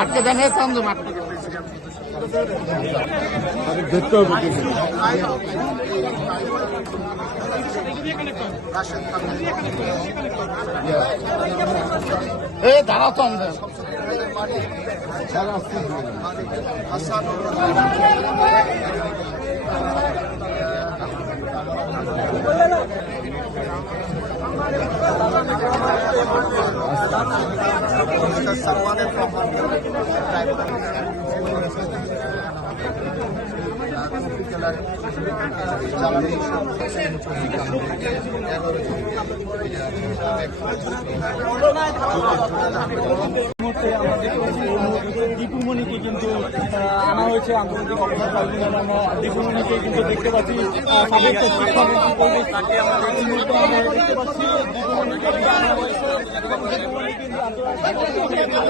আটকে দেন দেখতে হবে এ দাঁড়াও তো আমাদের মুহূর্তে আমরা দেখতে পাচ্ছি এই মুহূর্তে দীপুমণিকে কিন্তু আনা হয়েছে আন্তর্জাতিক অপরাধ ট্রাইব্যুনালে। আমরা দীপুমণিকে কিন্তু দেখতে পাচ্ছি সাবেক আমরা দেখতে পাচ্ছি। দীপুমণিকে আনা হয়েছে এবং দীপুমণি কিন্তু আন্তর্জাতিক